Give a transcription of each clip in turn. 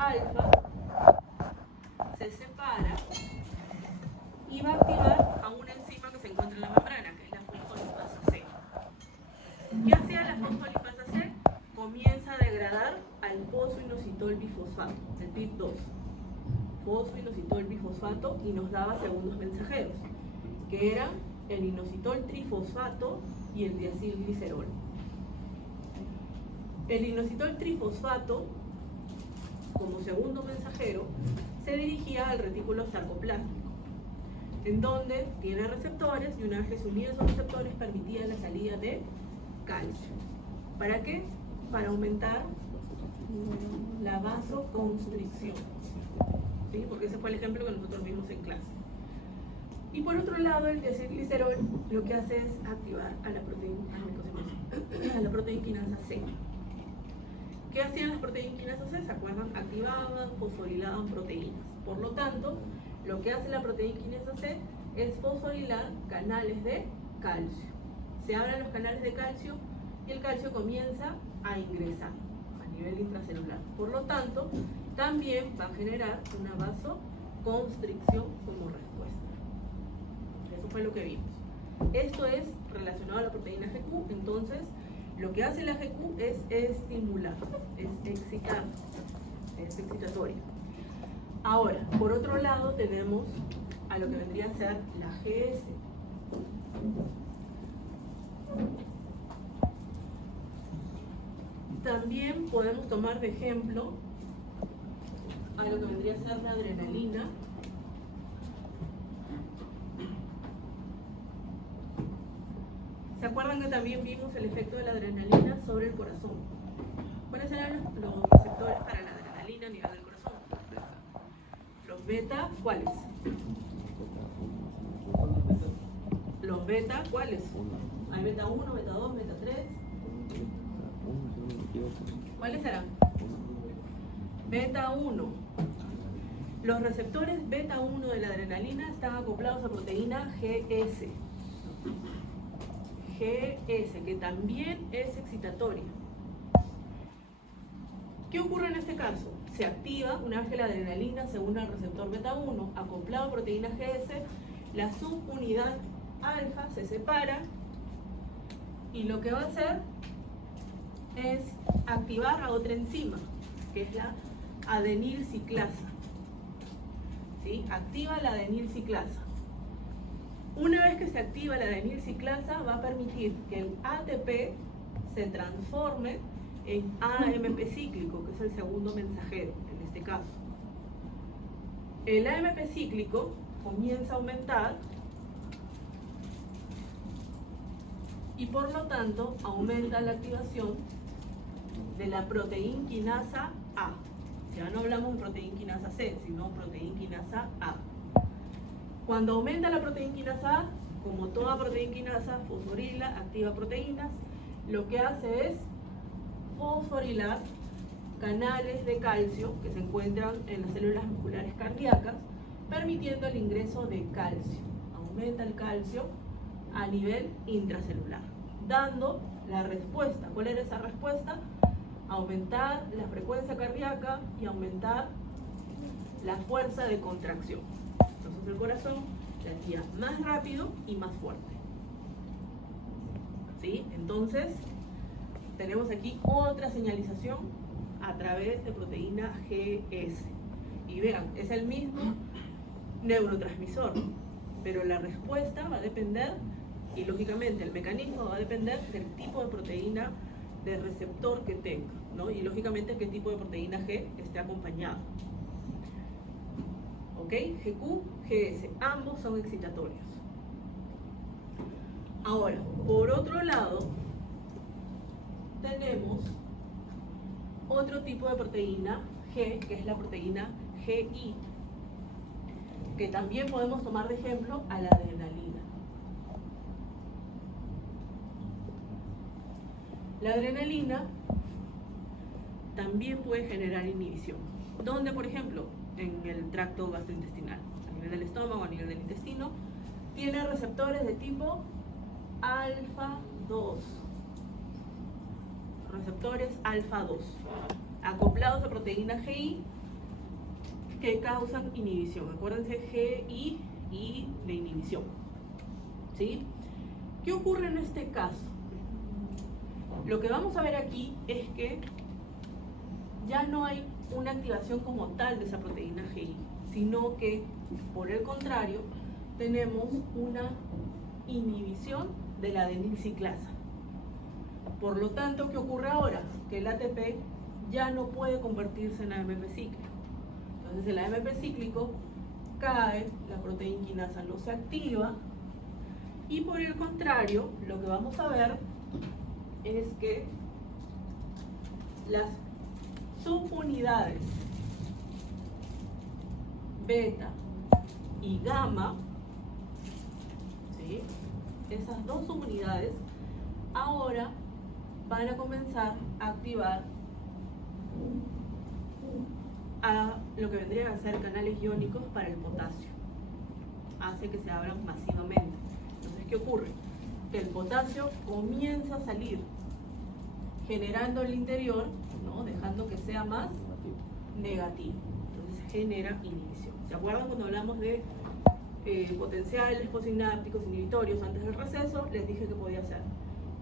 alfa se separa y va a activar a una enzima que se encuentra en la membrana, que es la fosfolipasa C. ¿Qué hacía la fosfolipasa C? Comienza a degradar al fosfoinositol bifosfato, el PIP2. Fosfoinositol bifosfato, y nos daba segundos mensajeros, que eran el inositol trifosfato y el diacilglicerol. El inositol trifosfato, como segundo mensajero, se dirigía al retículo sarcoplástico, en donde tiene receptores, y una vez que se unían esos receptores permitía la salida de calcio. ¿Para qué? Para aumentar la vasoconstricción, ¿sí? Porque ese fue el ejemplo que nosotros vimos en clase. Y por otro lado, el diacilglicerol lo que hace es activar a la proteína quinasa C. ¿Qué hacían las proteínas quinasas C? ¿Se acuerdan? Activaban, fosforilaban proteínas. Por lo tanto, lo que hace la proteína quinasa C es fosforilar canales de calcio. Se abren los canales de calcio y el calcio comienza a ingresar a nivel intracelular. Por lo tanto, también va a generar una vasoconstricción como respuesta. Eso fue lo que vimos. Esto es relacionado a la proteína GQ. Entonces, lo que hace la GQ es estimular, es excitar, es excitatoria. Ahora, por otro lado, tenemos a lo que vendría a ser la GS. También podemos tomar de ejemplo a lo que vendría a ser la adrenalina. ¿Se acuerdan que también vimos el efecto de la adrenalina sobre el corazón? ¿Cuáles eran los receptores para la adrenalina a nivel del corazón? Los beta, ¿cuáles? Los beta, ¿cuáles? Hay beta 1, beta 2, beta 3. ¿Cuáles serán? Beta 1. Los receptores beta 1 de la adrenalina están acoplados a proteína GS. GS, que también es excitatoria. ¿Qué ocurre en este caso? Se activa una vez que la adrenalina se une al receptor beta 1 acoplado a proteína GS, la subunidad alfa se separa y lo que va a hacer es activar a otra enzima, que es la adenilciclasa. ¿Sí? Activa la adenilciclasa. Una vez que se activa la adenilciclasa, va a permitir que el ATP se transforme en AMP cíclico, que es el segundo mensajero en este caso. El AMP cíclico comienza a aumentar y por lo tanto aumenta la activación de la proteína quinasa A. Ya no hablamos de proteína quinasa C, sino proteína quinasa A. Cuando aumenta la proteína quinasa A, como toda proteína quinasa, fosforila, activa proteínas, lo que hace es fosforilar canales de calcio que se encuentran en las células musculares cardíacas, permitiendo el ingreso de calcio. Aumenta el calcio a nivel intracelular, dando la respuesta. ¿Cuál era esa respuesta? Aumentar la frecuencia cardíaca y aumentar la fuerza de contracción. Entonces el corazón latía más rápido y más fuerte. ¿Sí? Entonces tenemos aquí otra señalización a través de proteína GS. Y vean, es el mismo neurotransmisor, pero la respuesta va a depender, y lógicamente el mecanismo va a depender del tipo de proteína de receptor que tenga, ¿no? Y lógicamente qué tipo de proteína G esté acompañado. ¿Ok? GQ, GS, ambos son excitatorios. Ahora, por otro lado, tenemos otro tipo de proteína G, que es la proteína GI, que también podemos tomar de ejemplo a la adrenalina. La adrenalina también puede generar inhibición. ¿Dónde, por ejemplo? En el tracto gastrointestinal, a nivel del estómago, a nivel del intestino. Tiene receptores de tipo alfa 2. Receptores alfa 2, acoplados a proteína GI, que causan inhibición. Acuérdense, GI y de inhibición. ¿Sí? ¿Qué ocurre en este caso? Lo que vamos a ver aquí es que ya no hay una activación como tal de esa proteína GI, sino que, por el contrario, tenemos una inhibición de la adenilciclasa. Por lo tanto, ¿qué ocurre ahora? Que el ATP ya no puede convertirse en AMP cíclico. Entonces, el AMP cíclico cae, la proteína quinasa no se activa, y por el contrario, lo que vamos a ver es que las subunidades beta y gamma, ¿sí? Esas dos subunidades ahora van a comenzar a activar a lo que vendrían a ser canales iónicos para el potasio. Hace que se abran masivamente. Entonces, ¿qué ocurre? Que el potasio comienza a salir, generando el interior, ¿no? Dejando que sea más negativo. Entonces genera inhibición. ¿Se acuerdan cuando hablamos de potenciales posinápticos inhibitorios antes del receso? Les dije que podía ser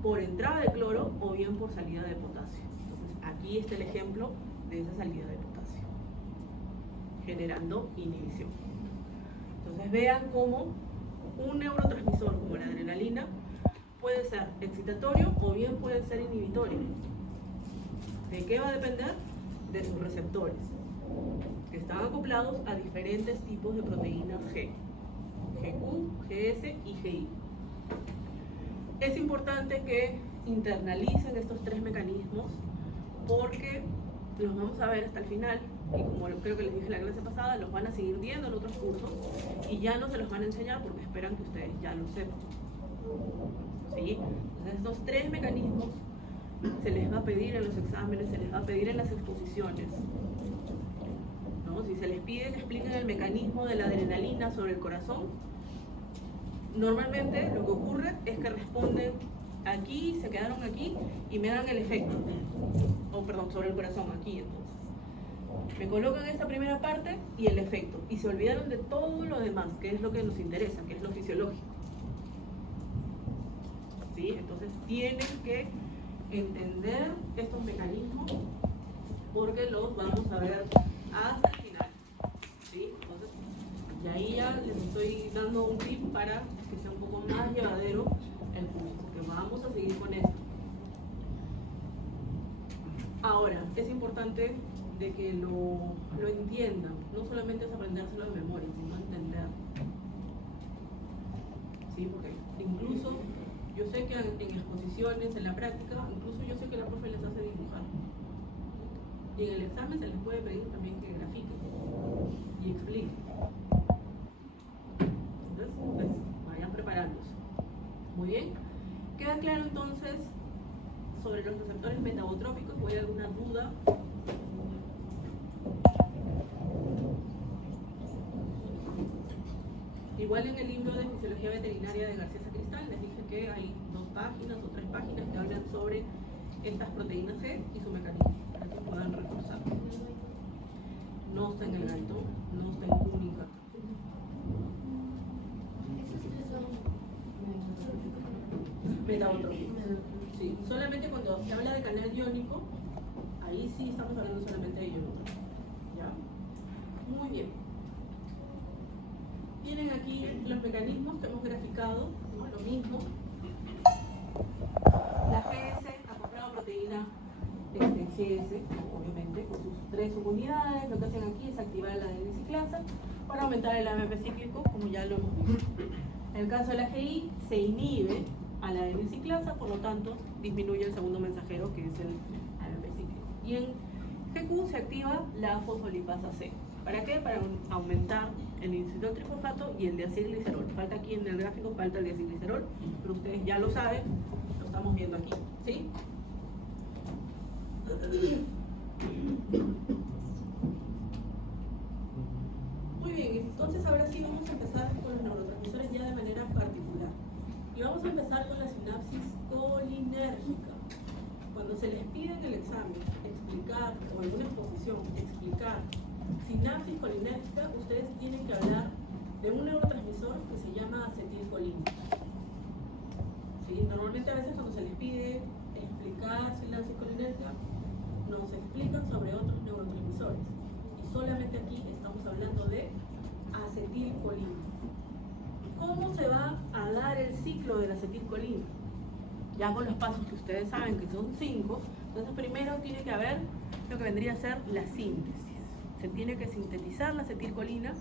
por entrada de cloro o bien por salida de potasio. Entonces aquí está el ejemplo de esa salida de potasio, generando inhibición. Entonces vean cómo un neurotransmisor como la adrenalina puede ser excitatorio o bien puede ser inhibitorio. ¿De qué va a depender? De sus receptores, que están acoplados a diferentes tipos de proteínas G, GQ, GS y GI. Es importante que internalicen estos tres mecanismos porque los vamos a ver hasta el final, y como creo que les dije en la clase pasada, los van a seguir viendo en otros cursos y ya no se los van a enseñar porque esperan que ustedes ya lo sepan. ¿Sí? Entonces estos tres mecanismos se les va a pedir en los exámenes, se les va a pedir en las exposiciones, ¿no? Si se les pide que expliquen el mecanismo de la adrenalina sobre el corazón, normalmente lo que ocurre es que responden aquí, se quedaron aquí y me dan el efecto, o perdón, sobre el corazón, aquí entonces. Me colocan esta primera parte y el efecto, y se olvidaron de todo lo demás, que es lo que nos interesa, que es lo fisiológico. ¿Sí? Entonces tienen que entender estos mecanismos porque los vamos a ver hasta el final. ¿Sí? Entonces, y ahí ya les estoy dando un tip para que sea un poco más llevadero el curso, porque vamos a seguir con esto. Ahora, es importante de que lo entiendan, no solamente es aprendérselo de memoria, sino entender. ¿Sí? Porque incluso yo sé que en exposiciones, en la práctica, incluso yo sé que la profe les hace dibujar. Y en el examen se les puede pedir también que grafiquen y expliquen. Entonces, pues, vayan preparándose. Muy bien. ¿Queda claro entonces sobre los receptores metabotrópicos? ¿O hay alguna duda? Igual en el libro de Fisiología Veterinaria de García Sacristán les dije que hay 2 páginas o 3 páginas que hablan sobre estas proteínas G y su mecanismo, para que puedan reforzar. No está en el gaito, no está en única. Metabotrópicos. Sí, solamente cuando se habla de canal iónico, ahí sí estamos hablando solamente de ionotrópicos. ¿Ya? Muy bien. Tienen aquí los mecanismos que hemos graficado, ¿no? Lo mismo. La GS acoplado a proteína GS, obviamente, con sus 3 subunidades. Lo que hacen aquí es activar la adenilciclasa para aumentar el AMP cíclico, como ya lo hemos visto. En el caso de la GI, se inhibe a la adenilciclasa, por lo tanto, disminuye el segundo mensajero, que es el AMP cíclico. Y en GQ se activa la fosfolipasa C. ¿Para qué? Para aumentar el inositol trifosfato y el diacilglicerol. Falta aquí en el gráfico, falta el diacilglicerol, pero ustedes ya lo saben, lo estamos viendo aquí, ¿sí? Muy bien, entonces ahora sí vamos a empezar con los neurotransmisores ya de manera particular. Y vamos a empezar con la sinapsis colinérgica. Cuando se les pide en el examen explicar, o en una exposición, explicar sinapsis colinérgica, ustedes tienen que hablar de un neurotransmisor que se llama acetilcolina. ¿Sí? Normalmente a veces cuando se les pide explicar sinapsis colinérgica, nos explican sobre otros neurotransmisores. Y solamente aquí estamos hablando de acetilcolina. ¿Cómo se va a dar el ciclo de la acetilcolina? Ya con los pasos que ustedes saben que son 5, entonces primero tiene que haber lo que vendría a ser la síntesis. Se tiene que sintetizar la acetilcolina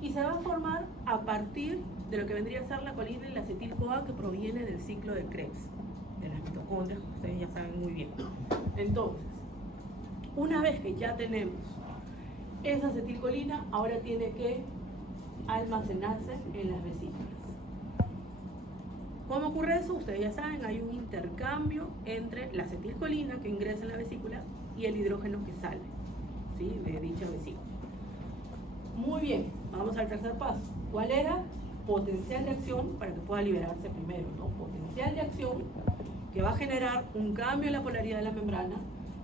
y se va a formar a partir de lo que vendría a ser la colina y la acetil-CoA que proviene del ciclo de Krebs, de las mitocondrias, que ustedes ya saben muy bien. Entonces, una vez que ya tenemos esa acetilcolina, ahora tiene que almacenarse en las vesículas. ¿Cómo ocurre eso? Ustedes ya saben, hay un intercambio entre la acetilcolina que ingresa en la vesícula y el hidrógeno que sale, ¿sí?, de dicha vesícula. Muy bien, vamos al tercer paso. ¿Cuál era? Potencial de acción para que pueda liberarse primero, ¿no? Potencial de acción que va a generar un cambio en la polaridad de la membrana,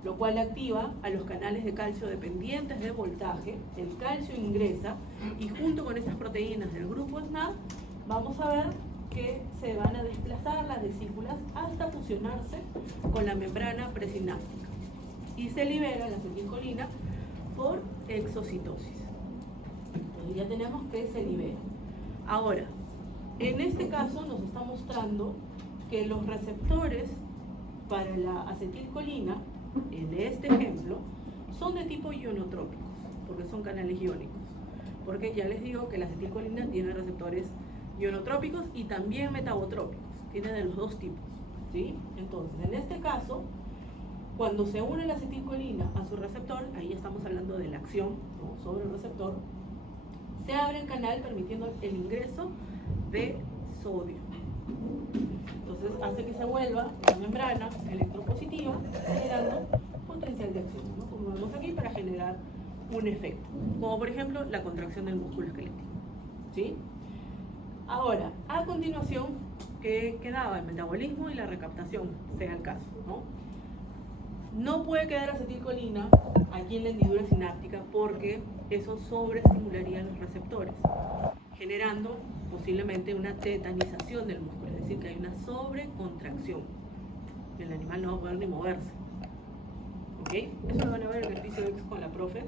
lo cual activa a los canales de calcio dependientes de voltaje. El calcio ingresa y junto con estas proteínas del grupo SNAP vamos a ver que se van a desplazar las vesículas hasta fusionarse con la membrana presináptica y se libera la acetilcolina por exocitosis. Entonces ya tenemos que se libera. Ahora, en este caso nos está mostrando que los receptores para la acetilcolina, en este ejemplo, son de tipo ionotrópicos, porque son canales iónicos. Porque ya les digo que la acetilcolina tiene receptores ionotrópicos y también metabotrópicos, tiene de los dos tipos, ¿sí? Entonces, en este caso, cuando se une la acetilcolina a su receptor, ahí estamos hablando de la acción, ¿no?, sobre el receptor, se abre el canal permitiendo el ingreso de sodio. Entonces hace que se vuelva una membrana electropositiva generando potencial de acción, ¿no?, como vemos aquí, para generar un efecto, como por ejemplo la contracción del músculo esquelético, ¿sí? Ahora, a continuación, ¿qué quedaba? El metabolismo y la recaptación, sea el caso, ¿no? No puede quedar acetilcolina aquí en la hendidura sináptica porque eso sobreestimularía los receptores, generando posiblemente una tetanización del músculo, es decir, que hay una sobrecontracción. El animal no va a poder ni moverse. ¿Ok? Eso lo van a ver en el ejercicio X con la profe,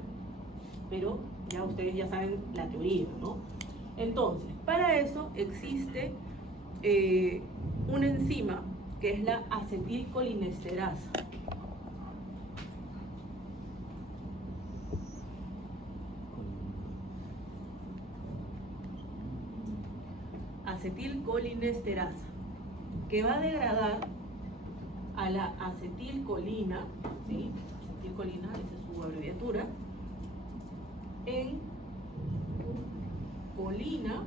pero ya ustedes ya saben la teoría, ¿no? Entonces, para eso existe una enzima que es la acetilcolinesterasa. Acetilcolinesterasa, que va a degradar a la acetilcolina, ¿sí?, acetilcolina, esa es su abreviatura, en colina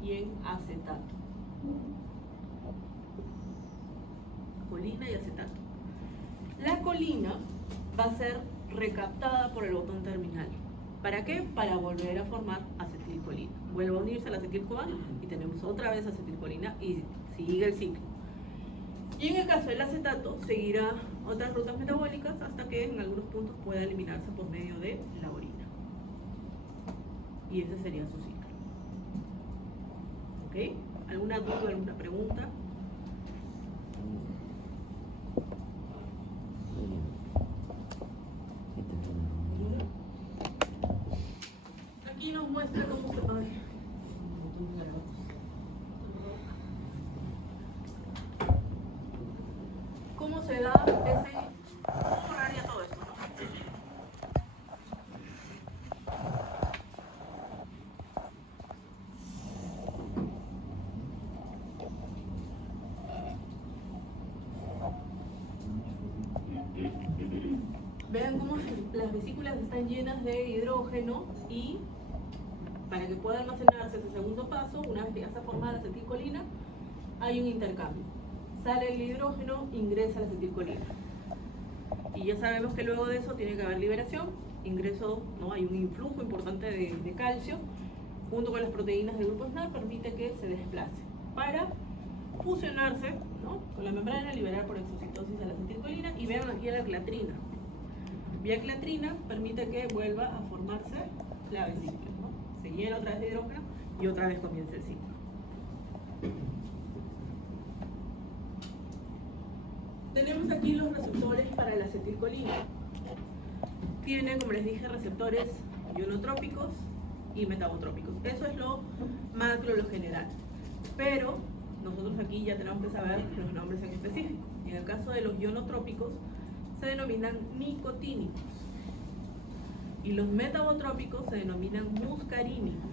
y en acetato. Colina y acetato. La colina va a ser recaptada por el botón terminal. ¿Para qué? Para volver a formar acetilcolina. Vuelve a unirse a la acetil-CoA y tenemos otra vez acetilcolina y sigue el ciclo. Y en el caso del acetato, seguirá otras rutas metabólicas hasta que en algunos puntos pueda eliminarse por medio de la orina. Y ese sería su ciclo. ¿Ok? ¿Alguna duda, alguna pregunta? Aquí nos muestra cómo se... ¿Cómo se da ese... ¿Cómo correría todo esto, no? Vean cómo las vesículas están llenas de hidrógeno y para que pueda almacenarse ese segundo paso, una vez que ya está formada la acetilcolina, hay un intercambio. Sale el hidrógeno, ingresa la acetilcolina. Y ya sabemos que luego de eso tiene que haber liberación, ingreso, ¿no? Hay un influjo importante de calcio, junto con las proteínas del grupo SNAP, permite que se desplace para fusionarse, ¿no?, con la membrana, liberar por exocitosis a la acetilcolina. Y vean aquí a la clatrina. vía clatrina permite que vuelva a formarse la vesícula, ¿no? Se llena otra vez de hidrógeno y otra vez comienza el ciclo. Tenemos aquí los receptores para la acetilcolina. Tiene, como les dije, receptores ionotrópicos y metabotrópicos. Eso es lo macro, lo general. Pero nosotros aquí ya tenemos que saber los nombres en específico. En el caso de los ionotrópicos se denominan nicotínicos y los metabotrópicos se denominan muscarínicos.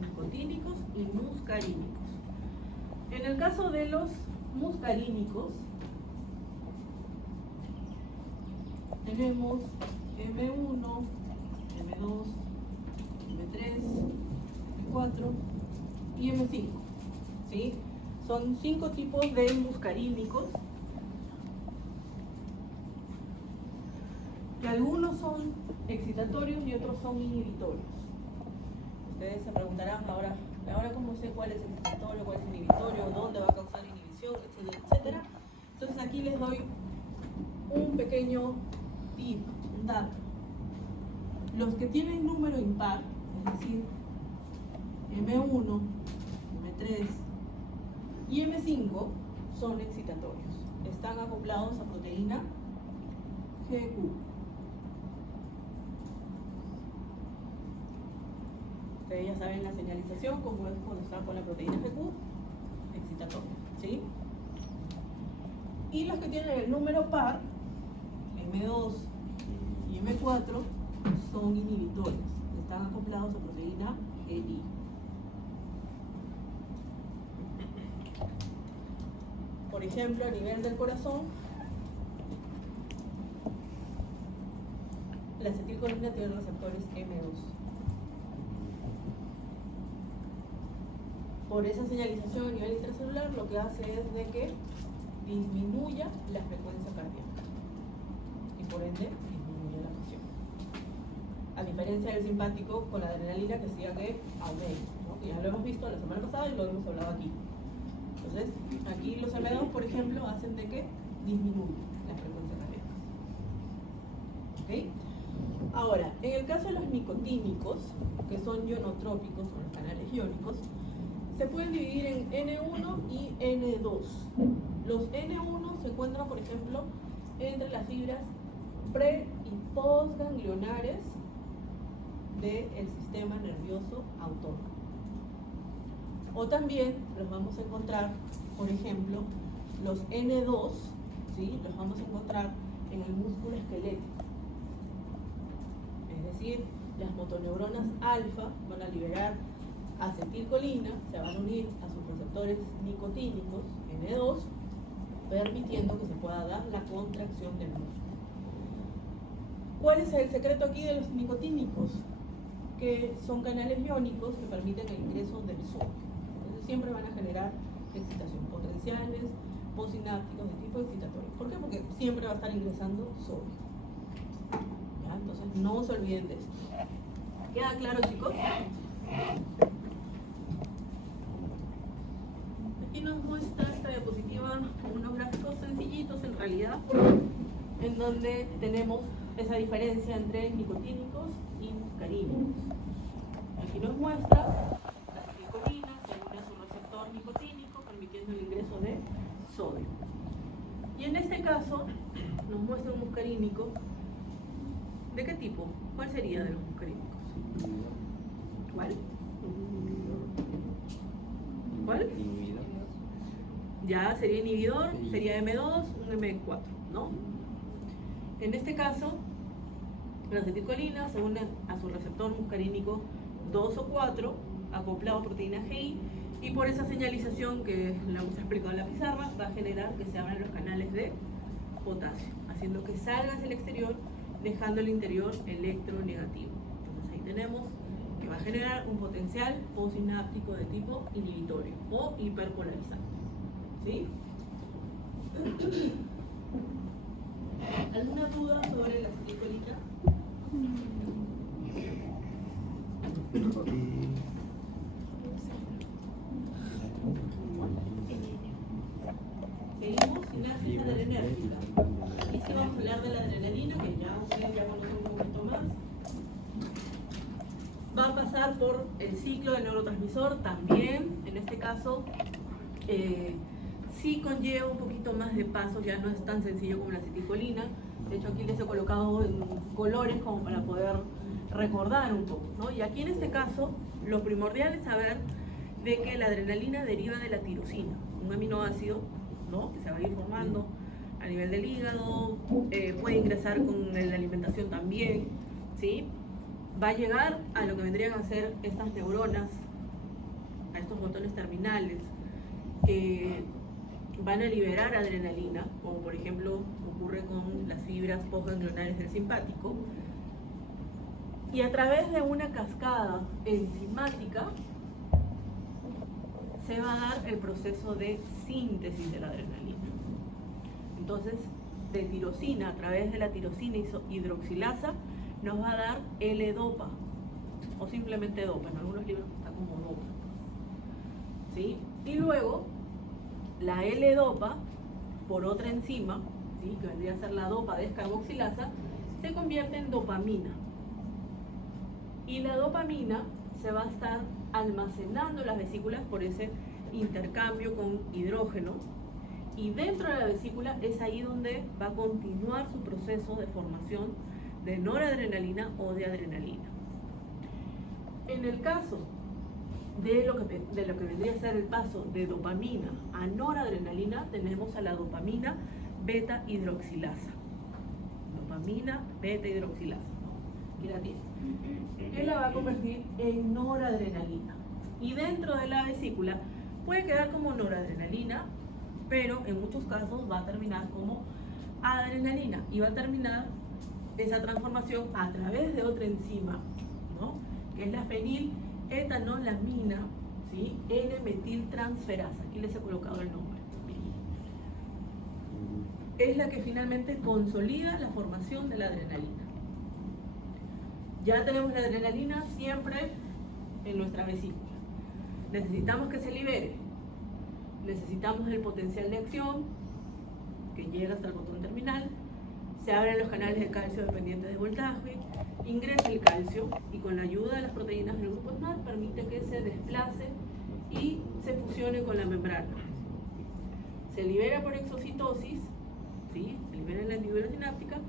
Nicotínicos y muscarínicos. En el caso de los muscarínicos tenemos M1, M2, M3, M4 y M5, ¿sí? Son 5 tipos de muscarínicos, que algunos son excitatorios y otros son inhibitorios. Ustedes se preguntarán ahora cómo sé cuál es el excitatorio, cuál es el inhibitorio, dónde va a causar inhibición, etcétera, etcétera. Entonces aquí les doy un pequeño tip, un dato. Los que tienen número impar, es decir, M1, M3 y M5 son excitatorios. Están acoplados a proteína GQ. Ustedes ya saben la señalización, como es cuando está con la proteína GQ, excitatorio, ¿sí? Y los que tienen el número par, M2 y M4, son inhibitores. Están acoplados a proteína EI. Por ejemplo, a nivel del corazón, la acetilcolina tiene receptores M2. Por esa señalización a nivel intracelular, lo que hace es de que disminuya la frecuencia cardíaca y por ende disminuye la presión. A diferencia del simpático con la adrenalina, que hacía que aumente, ¿no? Que ya lo hemos visto la semana pasada y lo hemos hablado aquí. Entonces, aquí los M2, por ejemplo, hacen de que disminuya la frecuencia cardíaca. ¿Ok? Ahora, en el caso de los nicotínicos, que son ionotrópicos, o los canales iónicos, se pueden dividir en N1 y N2. Los N1 se encuentran, por ejemplo, entre las fibras pre- y postganglionares del sistema nervioso autónomo. O también los vamos a encontrar, por ejemplo, los N2, ¿sí? Los vamos a encontrar en el músculo esquelético. Es decir, las motoneuronas alfa van a liberar acetilcolina, se van a unir a sus receptores nicotínicos, N2, permitiendo que se pueda dar la contracción del músculo. ¿Cuál es el secreto aquí de los nicotínicos? Que son canales iónicos que permiten el ingreso del sodio. Entonces siempre van a generar excitación, potenciales postsinápticos de tipo excitatorio. ¿Por qué? Porque siempre va a estar ingresando sodio. ¿Ya? Entonces no se olviden de esto. ¿Queda claro, chicos? Aquí nos muestra esta diapositiva unos gráficos sencillitos en realidad, en donde tenemos esa diferencia entre nicotínicos y muscarínicos. Aquí nos muestra la acetilcolina se une a su receptor nicotínico, permitiendo el ingreso de sodio. Y en este caso nos muestra un muscarínico. ¿De qué tipo? ¿Cuál sería de los muscarínicos? ¿Cuál? ¿Cuál? Ya sería inhibidor, sería M2, un M4, ¿no? En este caso, la acetilcolina se une a su receptor muscarínico 2 o 4, acoplado a proteína GI, y por esa señalización que le hemos explicado en la pizarra, va a generar que se abran los canales de potasio, haciendo que salga hacia el exterior, dejando el interior electronegativo. Entonces ahí tenemos que va a generar un potencial postsináptico de tipo inhibitorio o hiperpolarizante. ¿Sí? ¿Alguna duda sobre la acetilcolina? Seguimos, sinapsis adrenérgica. Y sí vamos a hablar de la adrenalina, que ya ustedes ya pasar por el ciclo del neurotransmisor también. En este caso, sí conlleva un poquito más de pasos, ya no es tan sencillo como la acetilcolina. De hecho, aquí les he colocado en colores como para poder recordar un poco, ¿no? Y aquí en este caso, lo primordial es saber de que la adrenalina deriva de la tirosina, un aminoácido, ¿no?, que se va a ir formando a nivel del hígado, puede ingresar con la alimentación también, ¿sí? Va a llegar a lo que vendrían a ser estas neuronas, a estos botones terminales, que van a liberar adrenalina, como por ejemplo ocurre con las fibras postganglionares del simpático, y a través de una cascada enzimática se va a dar el proceso de síntesis de la adrenalina. Entonces, de tirosina, a través de la tirosina hidroxilasa, nos va a dar L-dopa, o simplemente dopa, en algunos libros está como dopa, ¿sí? Y luego, la L-dopa, por otra enzima, ¿sí?, que vendría a ser la dopa descarboxilasa, se convierte en dopamina. Y la dopamina se va a estar almacenando en las vesículas por ese intercambio con hidrógeno, y dentro de la vesícula es ahí donde va a continuar su proceso de formación de noradrenalina o de adrenalina. En el caso de lo que vendría a ser el paso de dopamina a noradrenalina, tenemos a la dopamina beta hidroxilasa. Dopamina beta hidroxilasa, ¿no? Aquí la tiene. Que la va a convertir en noradrenalina. Y dentro de la vesícula puede quedar como noradrenalina, pero en muchos casos va a terminar como adrenalina y va a terminar esa transformación a través de otra enzima, ¿no?, que es la feniletonolamina, ¿sí?, N-metiltransferasa. Aquí les he colocado el nombre. Es la que finalmente consolida la formación de la adrenalina. Ya tenemos la adrenalina siempre en nuestra vesícula. Necesitamos que se libere. Necesitamos el potencial de acción que llega hasta el botón terminal. Se abren los canales de calcio dependientes de voltaje, ingresa el calcio y con la ayuda de las proteínas del grupo SMART permite que se desplace y se fusione con la membrana. Se libera por exocitosis, ¿sí?, se libera en la hendidura sináptica.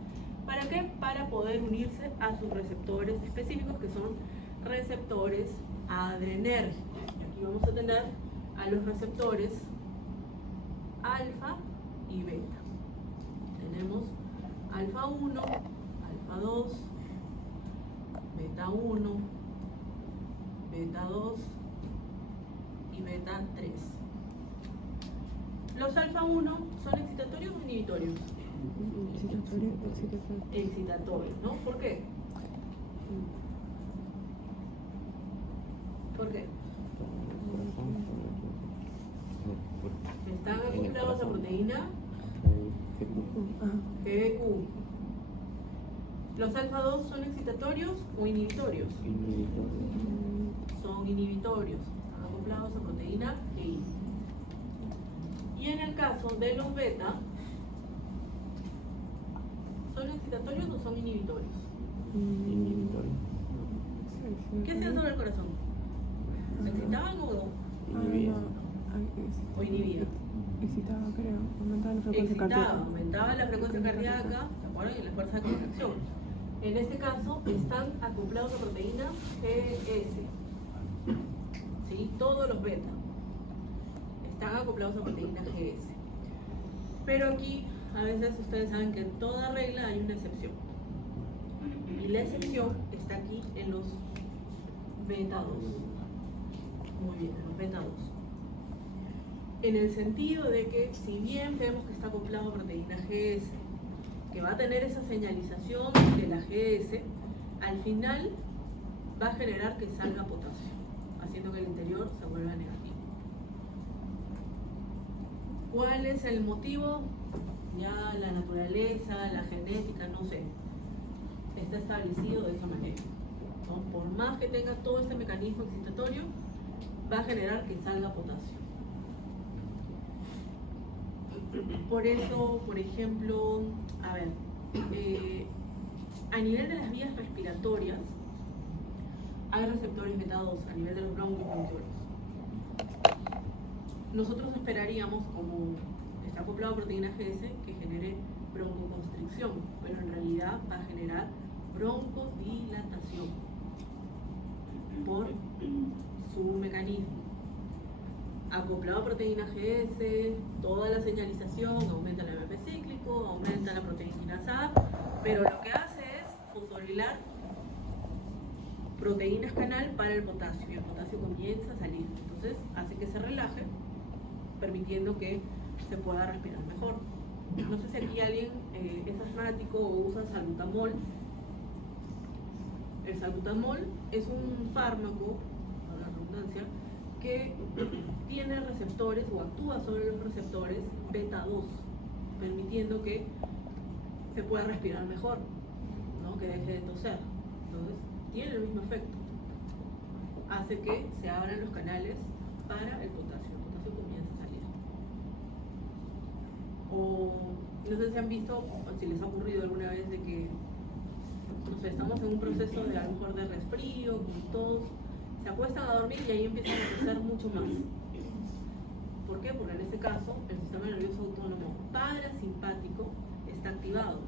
¿Para qué? Para poder unirse a sus receptores específicos, que son receptores adrenérgicos. Y aquí vamos a tener a los receptores alfa y beta. Tenemos alfa 1, alfa 2, beta 1, beta 2 y beta 3. Los alfa 1 son excitatorios o inhibitorios. Excitatorios, ¿no? ¿Por qué? ¿Por qué? Están acoplados a proteína GQ. ¿Los alfa 2 son excitatorios o inhibitorios? Son inhibitorios, están acoplados a proteína GI. Y en el caso de los beta, ¿son excitatorios o son inhibitorios? Inhibitorios. ¿Qué hacían sobre el corazón? ¿Se excitaban o inhibían? Excitaba, creo. Aumentaba la frecuencia cardíaca. Aumentaba la frecuencia cardíaca, ¿se acuerdan? Y la fuerza de contracción. En este caso, están acoplados a proteína GS. ¿Sí? Todos los beta están acoplados a proteína GS. Pero aquí, a veces ustedes saben que en toda regla hay una excepción. Y la excepción está aquí en los beta 2. Muy bien, en los beta 2. En el sentido de que, si bien vemos que está acoplado a proteína GS, que va a tener esa señalización de la GS, al final va a generar que salga potasio, haciendo que el interior se vuelva negativo. ¿Cuál es el motivo? Ya la naturaleza, la genética, no sé. Está establecido de esa manera, ¿no? Por más que tenga todo este mecanismo excitatorio, va a generar que salga potasio. Por eso, por ejemplo, a ver, a nivel de las vías respiratorias, hay receptores beta 2 a nivel de los broncos y bronquiolos. Nosotros esperaríamos, como está acoplado a proteína GS, que genere broncoconstricción, pero en realidad va a generar broncodilatación por su mecanismo. Acoplado a proteína GS, toda la señalización, aumenta el AMP cíclico, aumenta la proteína quinasa A, pero lo que hace es fosforilar proteínas canal para el potasio, y el potasio comienza a salir. Entonces hace que se relaje, permitiendo que se pueda respirar mejor. No sé si aquí alguien es asmático o usa salbutamol. El salbutamol es un fármaco, a la redundancia, que tiene receptores o actúa sobre los receptores beta 2, permitiendo que se pueda respirar mejor, ¿no? Que deje de toser. Entonces, tiene el mismo efecto. Hace que se abran los canales para el potasio. El potasio comienza a salir. O no sé si han visto, o si les ha ocurrido alguna vez de que, no sé, estamos en un proceso de a lo mejor de resfrío, con tos, se acuestan a dormir y ahí empiezan a toser mucho más. ¿Por qué? Porque en este caso el sistema nervioso autónomo parasimpático está activado.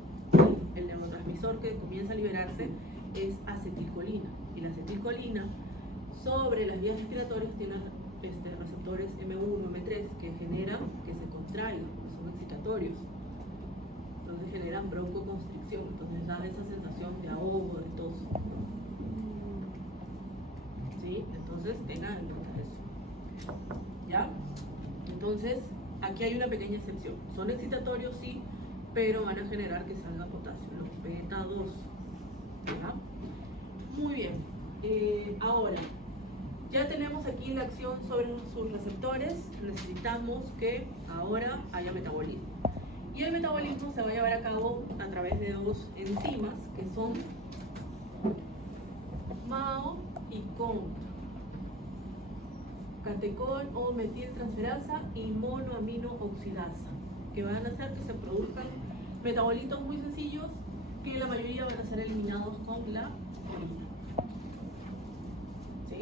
El neurotransmisor que comienza a liberarse es acetilcolina, y la acetilcolina sobre las vías respiratorias tiene receptores M1, M3 que generan que se contraigan, que son excitatorios. Entonces generan broncoconstricción, entonces da esa sensación de ahogo, de tos. ¿Sí? Entonces tengan en cuenta eso. ¿Ya? Entonces, aquí hay una pequeña excepción. Son excitatorios, sí, pero van a generar que salga potasio, los beta 2. ¿Ya? Muy bien. Ahora, ya tenemos aquí la acción sobre sus receptores. Necesitamos que ahora haya metabolismo. Y el metabolismo se va a llevar a cabo a través de dos enzimas que son MAO y COM. Catecol o metiltransferasa y monoaminooxidasa, que van a hacer que se produzcan metabolitos muy sencillos que la mayoría van a ser eliminados con la orina. ¿Sí?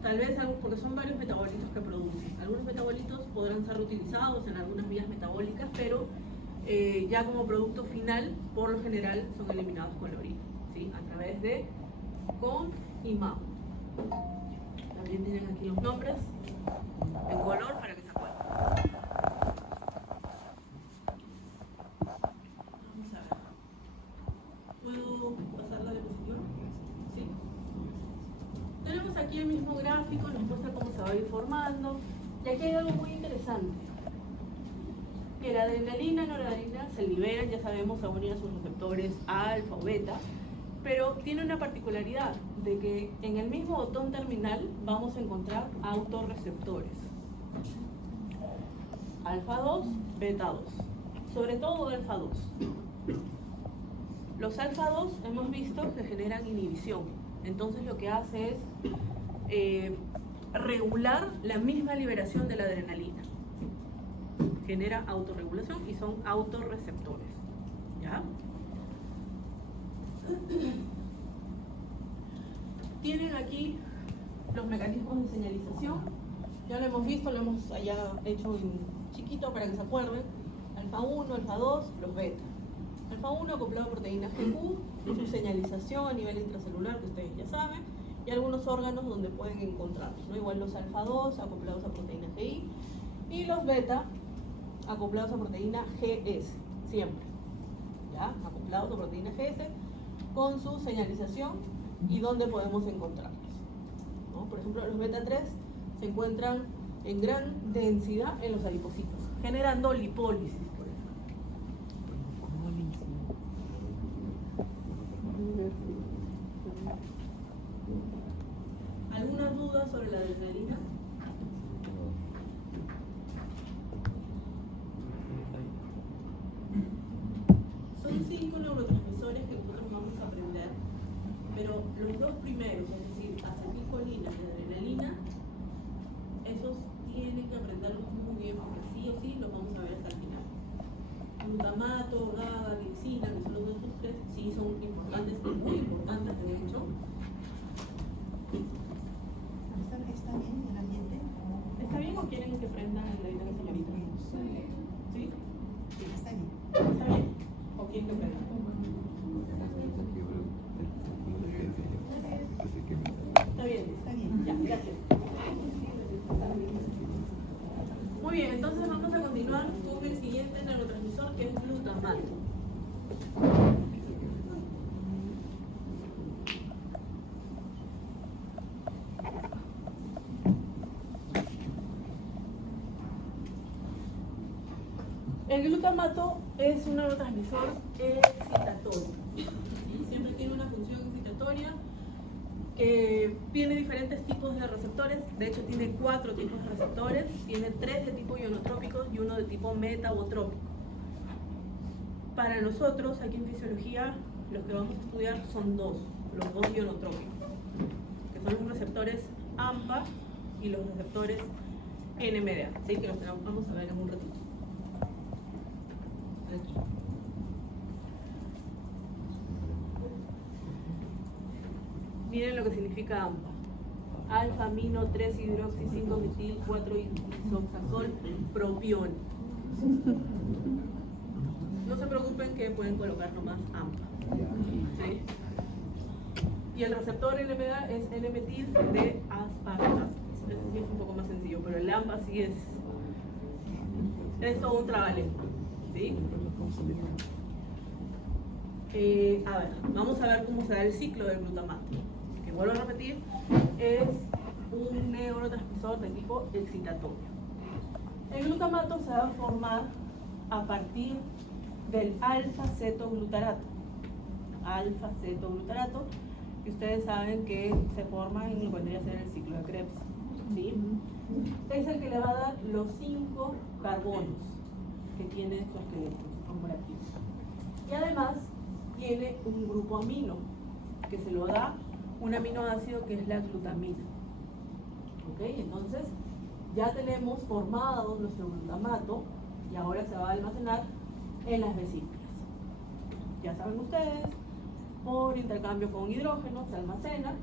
Tal vez, porque son varios metabolitos que producen. Algunos metabolitos podrán ser reutilizados en algunas vías metabólicas, pero ya como producto final, por lo general, son eliminados con la orina, ¿sí? A través de COM y MAO. También tienen aquí los nombres en color para que se acuerden. Vamos a ver. ¿Puedo pasar la diapositiva? Sí. Tenemos aquí el mismo gráfico, nos muestra cómo se va a ir formando. Y aquí hay algo muy interesante. Que la adrenalina y la noradrenalina se liberan, ya sabemos, a unir a sus receptores alfa o beta, pero tiene una particularidad de que en el mismo botón terminal vamos a encontrar autorreceptores. Alfa 2, beta 2. Sobre todo alfa 2. Los alfa 2 hemos visto que generan inhibición. Entonces lo que hace es regular la misma liberación de la adrenalina. Genera autorregulación y son autorreceptores. ¿Ya? Tienen aquí los mecanismos de señalización. Ya lo hemos visto, lo hemos allá hecho en chiquito para que se acuerden. Alfa 1, alfa 2, los beta. Alfa 1 acoplado a proteína GQ, su señalización a nivel intracelular, que ustedes ya saben, y algunos órganos donde pueden encontrarlos, ¿no? Igual los alfa 2 acoplados a proteína GI y los beta acoplados a proteína GS, siempre. ¿Ya? Acoplados a proteína GS con su señalización y dónde podemos encontrarlos, ¿no? Por ejemplo, los beta 3 se encuentran en gran densidad en los adipocitos, generando lipólisis, por ejemplo. ¿Alguna duda sobre la adrenalina? Son 5 neurotransmisores que nosotros vamos a aprender, pero los dos primeros, es decir, acetilcolina y adrenalina, esos tienen que aprenderlos muy bien porque sí o sí los vamos a ver hasta el final. Glutamato, GABA, glixina, que son los otros tres, sí son importantes, muy importantes de hecho, El glutamato es un neurotransmisor excitatorio. ¿Sí? Siempre tiene una función excitatoria que tiene diferentes tipos de receptores. De hecho, tiene 4 tipos de receptores. Tiene 3 de tipo ionotrópico y 1 de tipo metabotrópico. Para nosotros, aquí en fisiología, los que vamos a estudiar son los 2 ionotrópicos, que son los receptores AMPA y los receptores NMDA, ¿sí? Que los vamos a ver en un ratito. Aquí. Miren lo que significa AMPA. Alfa, amino, 3 hidroxi, 5 metil, 4 isoxazol, propión. No se preocupen que pueden colocar nomás AMPA. ¿Sí? Y el receptor NMDA es N-metil de aspartato. Ese sí es un poco más sencillo, pero el AMPA sí es todo un trabalengua. ¿Sí? A ver, vamos a ver cómo se da el ciclo del glutamato. Que vuelvo a repetir, es un neurotransmisor de tipo excitatorio. El glutamato se va a formar a partir del alfa-cetoglutarato. Alfa-cetoglutarato, que ustedes saben que se forma en lo que vendría a ser el ciclo de Krebs. ¿Sí? Es el que le va a dar los 5 carbonos que tiene su esqueleto, su fórmula química. Y además tiene un grupo amino que se lo da un aminoácido que es la glutamina. ¿Ok? Entonces ya tenemos formado nuestro glutamato y ahora se va a almacenar en las vesículas. Ya saben ustedes, por intercambio con hidrógeno se almacena.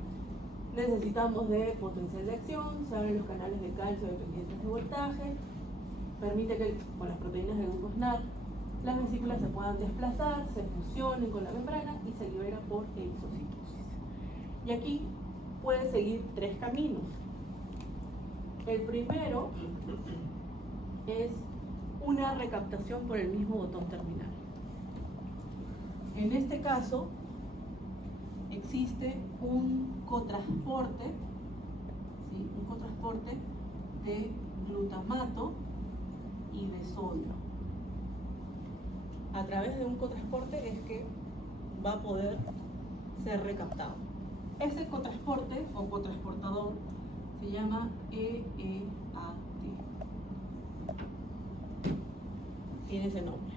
Necesitamos de potencial de acción, se abren los canales de calcio dependientes de voltaje, permite que con las proteínas de grupo SNAP las vesículas se puedan desplazar, se fusionen con la membrana y se libera por exocitosis. Y aquí puede seguir 3 caminos. El primero es una recaptación por el mismo botón terminal. En este caso, existe un cotransporte, ¿sí? Un cotransporte de glutamato y de sodio. A través de un cotransporte es que va a poder ser recaptado. Ese cotransporte o cotransportador se llama EEAT. Tiene ese nombre.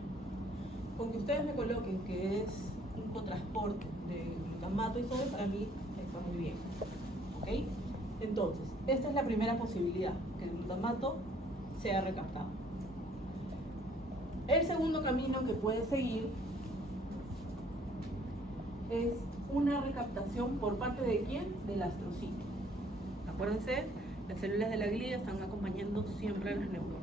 Con que ustedes me coloquen que es un cotransporte de glutamato y sodio, para mí está muy bien. ¿Ok? Entonces, esta es la primera posibilidad, que el glutamato sea recaptado. El segundo camino que puede seguir es una recaptación por parte de ¿quién? Del astrocito. Acuérdense, las células de la glía están acompañando siempre a las neuronas.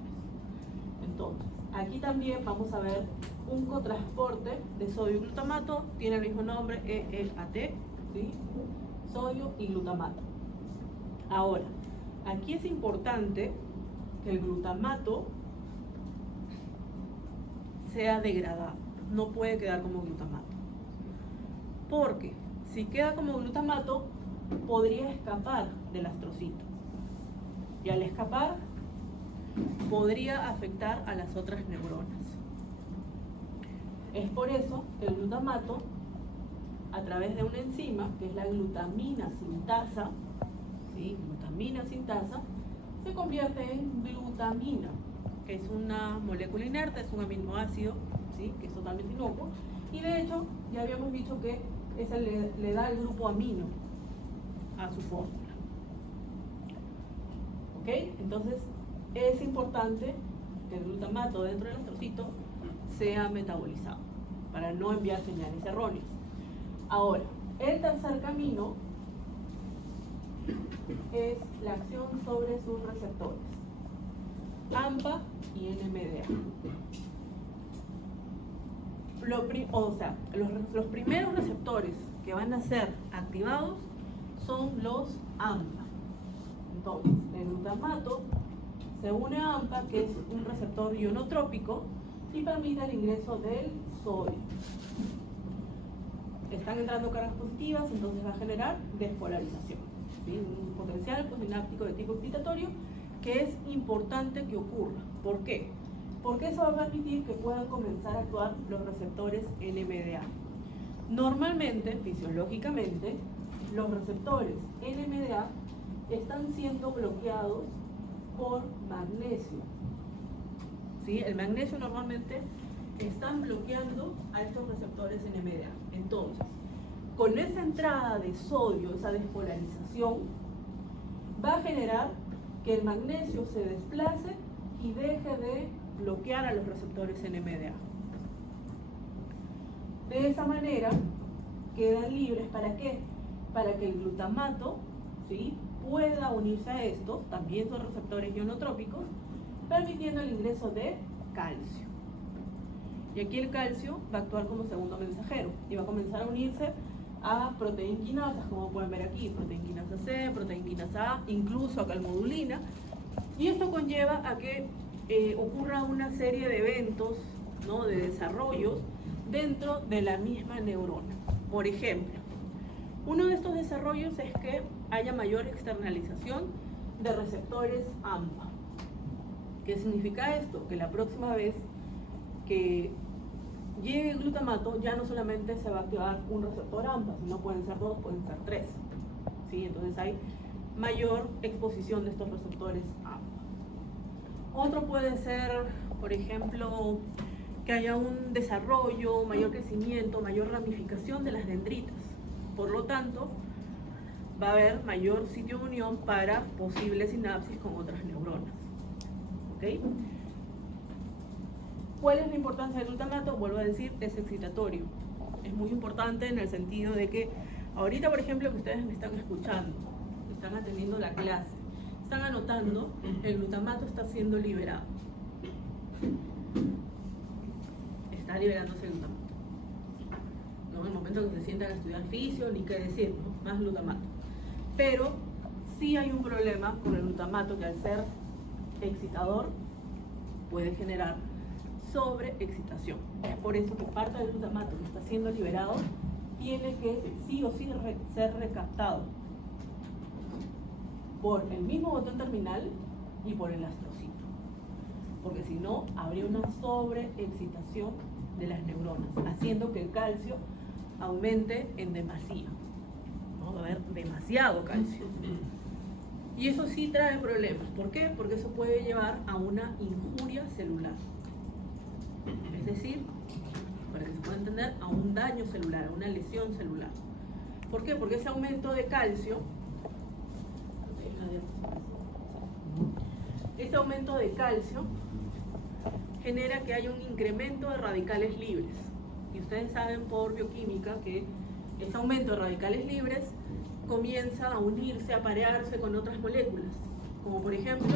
Entonces, aquí también vamos a ver un cotransporte de sodio y glutamato, tiene el mismo nombre, EEAT, ¿sí? Sodio y glutamato. Ahora, aquí es importante que el glutamato sea degradado, no puede quedar como glutamato. Porque si queda como glutamato, podría escapar del astrocito. Y al escapar, podría afectar a las otras neuronas. Es por eso que el glutamato, a través de una enzima, que es la glutamina sintasa, ¿sí? Glutamina sintasa, se convierte en glutamina, que es una molécula inerte, es un aminoácido, ¿sí? Que es totalmente inocuo. Y de hecho, ya habíamos dicho que esa le da el grupo amino a su fórmula. ¿Ok? Entonces, es importante que el glutamato dentro del astrocito sea metabolizado para no enviar señales erróneas. Ahora, el tercer camino es la acción sobre sus receptores, AMPA y NMDA. Los primeros receptores que van a ser activados son los AMPA. Entonces, el glutamato se une a AMPA, que es un receptor ionotrópico, y permite el ingreso del sodio. Están entrando cargas positivas, entonces va a generar despolarización, ¿sí? Un potencial posináptico de tipo excitatorio que es importante que ocurra. ¿Por qué? porque eso va a permitir que puedan comenzar a actuar los receptores NMDA. Normalmente, fisiológicamente, los receptores NMDA están siendo bloqueados por magnesio. ¿Sí? El magnesio normalmente están bloqueando a estos receptores NMDA. Entonces, con esa entrada de sodio, esa despolarización, va a generar que el magnesio se desplace y deje de bloquear a los receptores NMDA. De esa manera, quedan libres, ¿para qué? Para que el glutamato, ¿sí?, pueda unirse a estos, también son receptores ionotrópicos, permitiendo el ingreso de calcio. Y aquí el calcio va a actuar como segundo mensajero y va a comenzar a unirse a proteinquinasas, como pueden ver aquí, proteinquinasa C, proteinquinasa A, incluso a calmodulina. Y esto conlleva a que ocurra una serie de eventos, ¿no?, de desarrollos dentro de la misma neurona. Por ejemplo, uno de estos desarrollos es que haya mayor externalización de receptores AMPA. ¿Qué significa esto? Que la próxima vez que llegue el glutamato, ya no solamente se va a activar un receptor AMPA, sino pueden ser 2, pueden ser 3. ¿Sí? Entonces hay mayor exposición de estos receptores AMPA. Otro puede ser, por ejemplo, que haya un desarrollo, mayor crecimiento, mayor ramificación de las dendritas. Por lo tanto, va a haber mayor sitio de unión para posibles sinapsis con otras neuronas. ¿Ok? ¿Cuál es la importancia del glutamato? Vuelvo a decir, es excitatorio. Es muy importante en el sentido de que ahorita, por ejemplo, que ustedes me están escuchando, están atendiendo la clase, están anotando, el glutamato está siendo liberado. Está liberándose el glutamato. No en el momento que se sientan a estudiar fisio, ni qué decir, ¿no?, más glutamato. Pero sí hay un problema con el glutamato, que al ser excitador puede generar sobreexcitación. Es por eso que parte del glutamato que está siendo liberado tiene que sí o sí ser recaptado por el mismo botón terminal y por el astrocito, porque si no habría una sobreexcitación de las neuronas, haciendo que el calcio aumente en demasía, ¿no? Va a haber demasiado calcio. Y eso sí trae problemas. ¿Por qué? Porque eso puede llevar a una injuria celular. Es decir, para que se pueda entender, a un daño celular, a una lesión celular. ¿Por qué? Porque ese aumento de calcio, genera que haya un incremento de radicales libres. Y ustedes saben por bioquímica que ese aumento de radicales libres comienza a unirse, a parearse con otras moléculas, como por ejemplo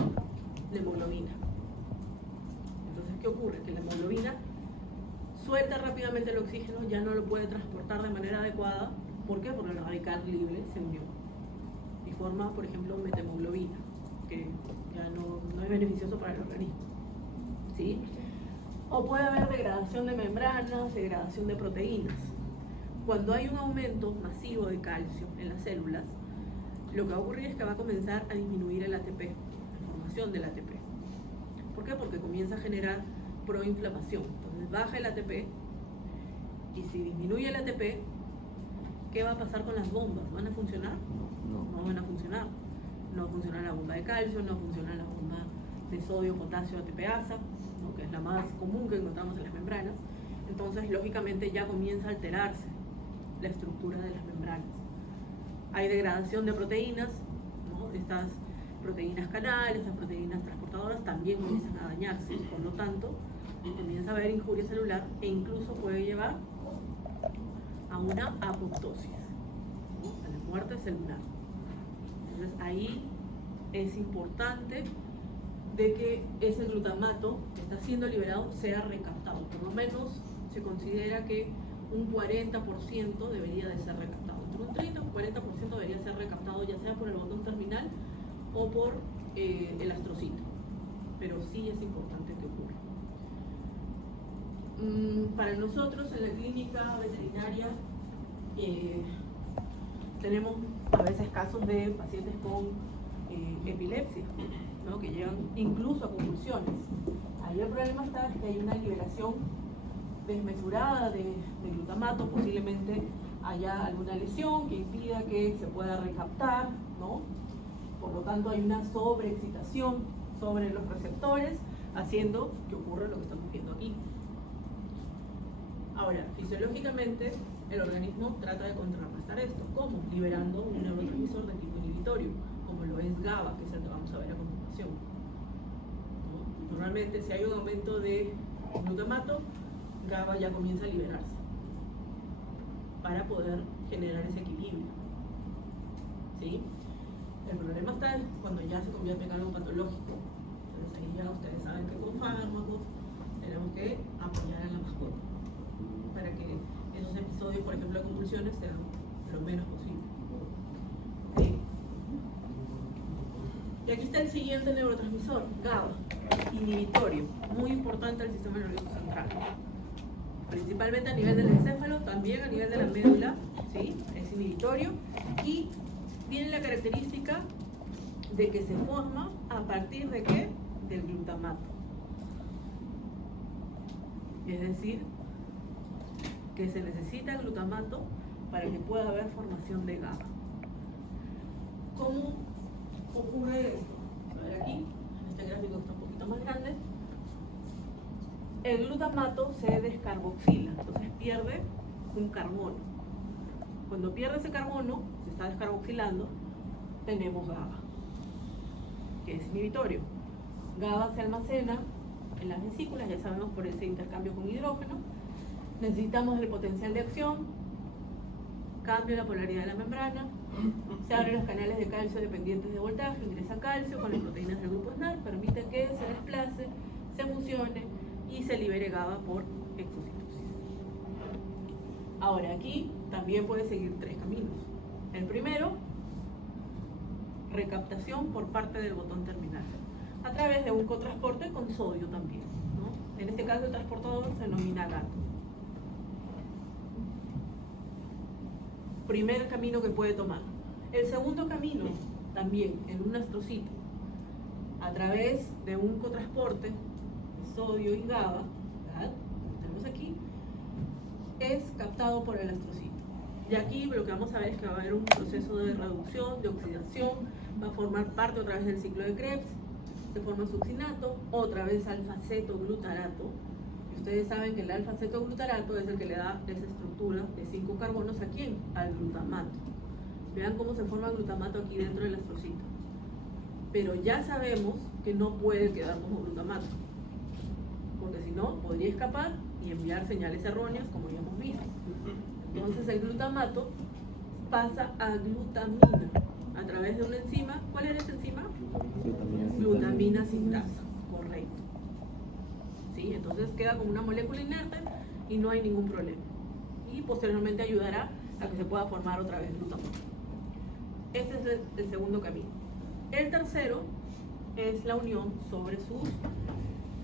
la hemoglobina. Entonces, ¿qué ocurre? Que la hemoglobina suelta rápidamente el oxígeno, ya no lo puede transportar de manera adecuada. ¿Por qué? Porque el radical libre se unió y forma, por ejemplo, metahemoglobina, que ya no es beneficioso para el organismo. ¿Sí? O puede haber degradación de membranas, degradación de proteínas. Cuando hay un aumento masivo de calcio en las células, lo que va a ocurrir es que va a comenzar a disminuir el ATP, la formación del ATP. ¿Por qué? Porque comienza a generar proinflamación. Entonces baja el ATP, y si disminuye el ATP, ¿qué va a pasar con las bombas? ¿Van a funcionar? No van a funcionar. No funciona la bomba de calcio, no funciona la bomba de sodio, potasio, ATPasa, ¿no?, que es la más común que encontramos en las membranas. Entonces, lógicamente, ya comienza a alterarse la estructura de las membranas. Hay degradación de proteínas, ¿no? Estas proteínas canales, estas proteínas transportadoras también comienzan a dañarse. Por lo tanto, comienza a haber injuria celular e incluso puede llevar a una apoptosis, ¿no?, a la muerte celular. Entonces, ahí es importante de que ese glutamato que está siendo liberado sea recaptado. Por lo menos se considera que un 40% debería de ser recaptado. Entre un 30 y un 40% debería ser recaptado, ya sea por el botón terminal o por el astrocito. Pero sí es importante que ocurra. Para nosotros en la clínica veterinaria tenemos a veces casos de pacientes con epilepsia, ¿no? Que llegan incluso a convulsiones. Ahí el problema está que hay una liberación desmesurada de glutamato, posiblemente haya alguna lesión que impida que se pueda recaptar, ¿no? Por lo tanto hay una sobreexcitación sobre los receptores, haciendo que ocurra lo que estamos viendo aquí. Ahora, fisiológicamente, el organismo trata de contrarrestar esto. ¿Cómo? Liberando un neurotransmisor de tipo inhibitorio, como lo es GABA, que es el que vamos a ver a continuación. ¿No? Normalmente, si hay un aumento de glutamato, GABA ya comienza a liberarse para poder generar ese equilibrio. ¿Sí? El problema está cuando ya se convierte en algo patológico. Entonces ahí ya ustedes saben que con fármacos tenemos que apoyar a la mascota para que esos episodios, por ejemplo, de convulsiones, sean lo menos posible. ¿Sí? Y aquí está el siguiente neurotransmisor, GABA, inhibitorio, muy importante al sistema nervioso central. Principalmente a nivel del encéfalo, también a nivel de la médula, ¿sí? Es inhibitorio y tiene la característica de que se forma a partir de ¿qué? Del glutamato. Es decir, que se necesita glutamato para que pueda haber formación de GABA. ¿Cómo ocurre esto? A ver aquí, en este gráfico está un poquito más grande. El glutamato se descarboxila, entonces pierde un carbono. Cuando pierde ese carbono, se está descarboxilando, tenemos GABA, que es inhibitorio. GABA se almacena en las vesículas, ya sabemos, por ese intercambio con hidrógeno. Necesitamos el potencial de acción, cambio la polaridad de la membrana, se abren los canales de calcio dependientes de voltaje, ingresa calcio con las proteínas del grupo SNAR, permite que se desplace, se fusione y se libere GABA por exocitosis. Ahora aquí también puede seguir tres caminos. El primero, recaptación por parte del botón terminal, a través de un cotransporte con sodio también, ¿no? En este caso el transportador se denomina gato. Primer camino que puede tomar. El segundo camino, también en un astrocito, a través de un cotransporte, sodio y GABA, ¿verdad? Tenemos aquí, es captado por el astrocito. Y aquí lo que vamos a ver es que va a haber un proceso de reducción, de oxidación, va a formar parte otra vez del ciclo de Krebs, se forma succinato, otra vez alfa-cetoglutarato. Ustedes saben que el alfa-cetoglutarato es el que le da esa estructura de 5 carbonos. ¿A quién? Al glutamato. Vean cómo se forma el glutamato aquí dentro del astrocito. Pero ya sabemos que no puede quedar como glutamato, porque si no, podría escapar y enviar señales erróneas, como ya hemos visto. Entonces el glutamato pasa a glutamina a través de una enzima. ¿Cuál es esa enzima? Glutamina sintasa, correcto. ¿Sí? Entonces queda como una molécula inerte y no hay ningún problema. Y posteriormente ayudará a que se pueda formar otra vez glutamato. Ese es el segundo camino. El tercero es la unión sobre sus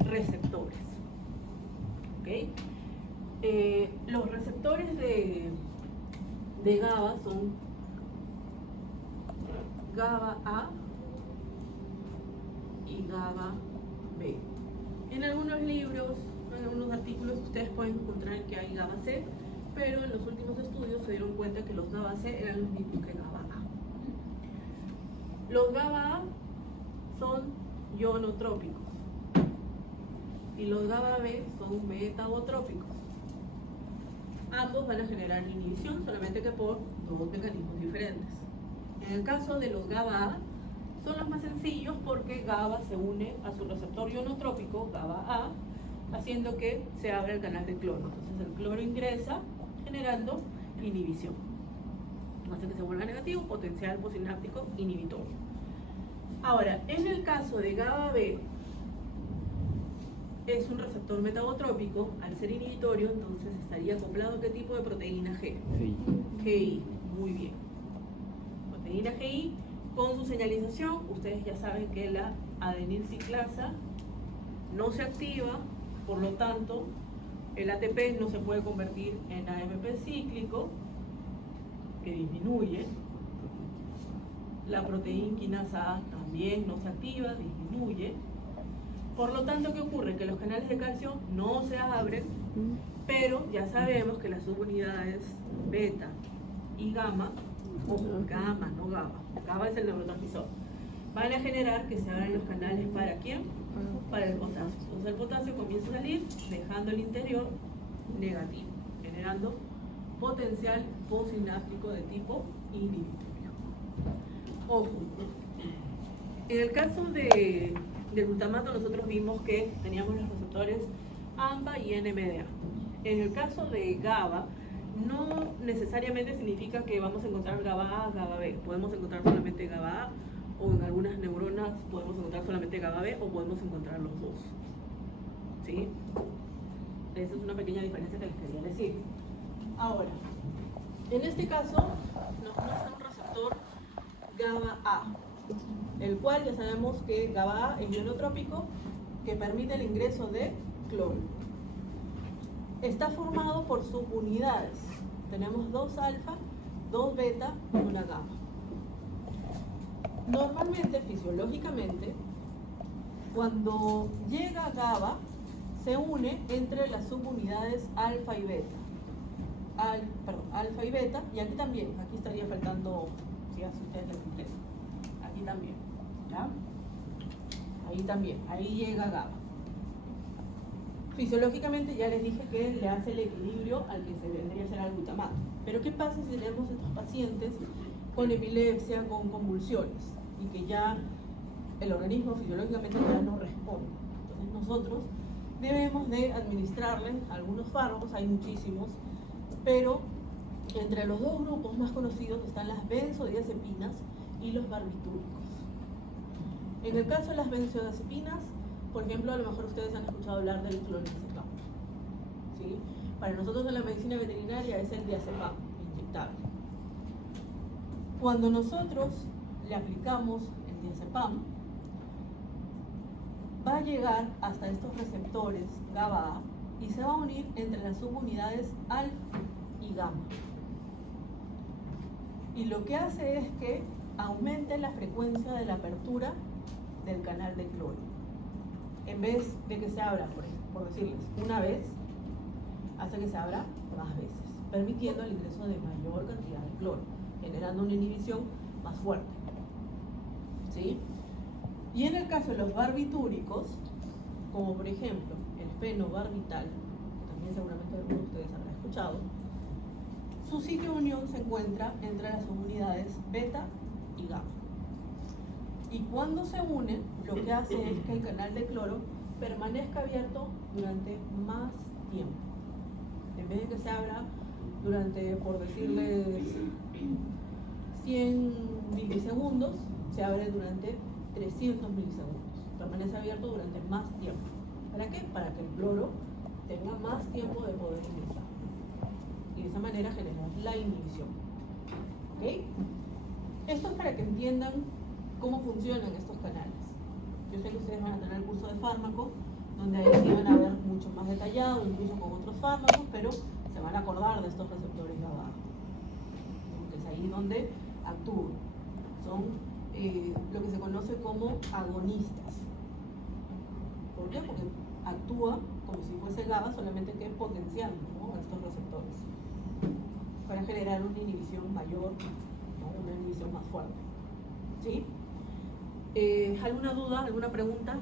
receptores. ¿Okay? Los receptores de GABA son GABA A y GABA B. En algunos libros, en algunos artículos, ustedes pueden encontrar que hay GABA C, pero en los últimos estudios se dieron cuenta que los GABA C eran los mismos que GABA A. Los GABA A son ionotrópicos y los GABA B son metabotrópicos. Ambos van a generar inhibición, solamente que por dos mecanismos diferentes. En el caso de los GABA A, son los más sencillos porque GABA se une a su receptor ionotrópico, GABA A, haciendo que se abra el canal de cloro. Entonces el cloro ingresa generando inhibición. Hace que se vuelva negativo, potencial posináptico inhibitorio. Ahora, en el caso de GABA B, es un receptor metabotrópico, al ser inhibitorio, entonces estaría acoplado a ¿qué tipo de proteína G? Sí. GI, muy bien. Proteína GI, con su señalización, ustedes ya saben que la adenilciclasa no se activa, por lo tanto, el ATP no se puede convertir en AMP cíclico, que disminuye, la proteína quinasa A también no se activa, disminuye. Por lo tanto, ¿qué ocurre? Que los canales de calcio no se abren, pero ya sabemos que las subunidades beta y gamma, ojo, gamma, no GABA, GABA es el neurotransmisor, van a generar que se abran los canales ¿para quién? Para el potasio. Entonces el potasio comienza a salir dejando el interior negativo, generando potencial postsináptico de tipo inhibitorio. Ojo, en el caso del glutamato nosotros vimos que teníamos los receptores AMPA y NMDA. En el caso de GABA, no necesariamente significa que vamos a encontrar GABA A, GABA B. Podemos encontrar solamente GABA A, o en algunas neuronas podemos encontrar solamente GABA B, o podemos encontrar los dos. ¿Sí? Esa es una pequeña diferencia que les quería decir. Ahora, en este caso nos muestra un receptor GABA A, el cual ya sabemos que GABA A es ionotrópico que permite el ingreso de cloro. Está formado por subunidades. Tenemos 2 alfa, 2 beta y una gamma. Normalmente, fisiológicamente, cuando llega GABA, se une entre las subunidades alfa y beta. Alfa y beta, y aquí también, aquí estaría faltando, si así ustedes les interesa. Aquí también, ¿ya? Ahí también, ahí llega GABA. Fisiológicamente ya les dije que le hace el equilibrio al que se vendría a ser al glutamato. Pero ¿qué pasa si tenemos estos pacientes con epilepsia, con convulsiones, y que ya el organismo fisiológicamente ya no responde? Entonces nosotros debemos de administrarles algunos fármacos, hay muchísimos, pero entre los dos grupos más conocidos están las benzodiazepinas y los barbitúricos. En el caso de las benzodiazepinas, por ejemplo, a lo mejor ustedes han escuchado hablar del clonazepam, ¿sí? Para nosotros en la medicina veterinaria es el diazepam inyectable. Cuando nosotros le aplicamos el diazepam, va a llegar hasta estos receptores GABA A y se va a unir entre las subunidades alfa y gamma. Y lo que hace es que aumente la frecuencia de la apertura del canal de cloro. En vez de que se abra, por decirles, una vez, hace que se abra más veces, permitiendo el ingreso de mayor cantidad de cloro, generando una inhibición más fuerte. ¿Sí? Y en el caso de los barbitúricos, como por ejemplo el fenobarbital, que también seguramente algunos de ustedes habrán escuchado, su sitio de unión se encuentra entre las subunidades beta y gamma. Y cuando se unen, lo que hace es que el canal de cloro permanezca abierto durante más tiempo. En vez de que se abra durante, por decirles, 100 milisegundos, se abre durante 300 milisegundos. Permanece abierto durante más tiempo. ¿Para qué? Para que el cloro tenga más tiempo de poder ingresar. Y de esa manera generar la inhibición. ¿Ok? Esto es para que entiendan cómo funcionan estos canales. Yo sé que ustedes van a tener el curso de fármaco, donde ahí sí van a ver mucho más detallado, incluso con otros fármacos, pero se van a acordar de estos receptores de abajo, que es ahí donde actúan. Son lo que se conoce como agonistas. ¿Por qué? Porque actúa como si fuese GABA, solamente que potenciando, ¿no?, a estos receptores para generar una inhibición mayor, ¿no?, una inhibición más fuerte. ¿Sí? ¿Alguna duda? ¿Alguna pregunta?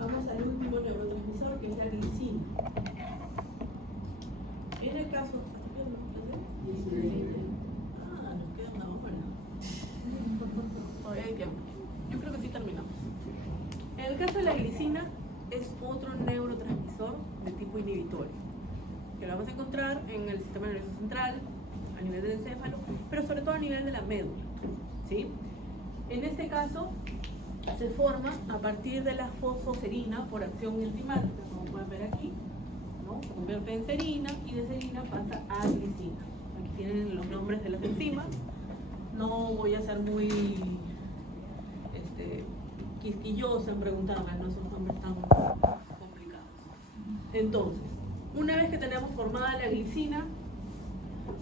Vamos al último neurotransmisor, que es la glicina. En el caso... nos queda una hora. Todavía hay tiempo. Yo creo que sí terminamos. En el caso de la glicina, es otro neurotransmisor de tipo inhibitorio, que lo vamos a encontrar en el sistema nervioso central, a nivel del encéfalo, pero sobre todo a nivel de la médula, ¿sí? En este caso, se forma a partir de la fosfoserina por acción enzimática, como pueden ver aquí, ¿no? Se convierte en serina y de serina pasa a glicina. Aquí tienen los nombres de las enzimas. No voy a ser muy quisquillosa en preguntarme, no son nombres tan complicados. Entonces, Una vez que tenemos formada la glicina,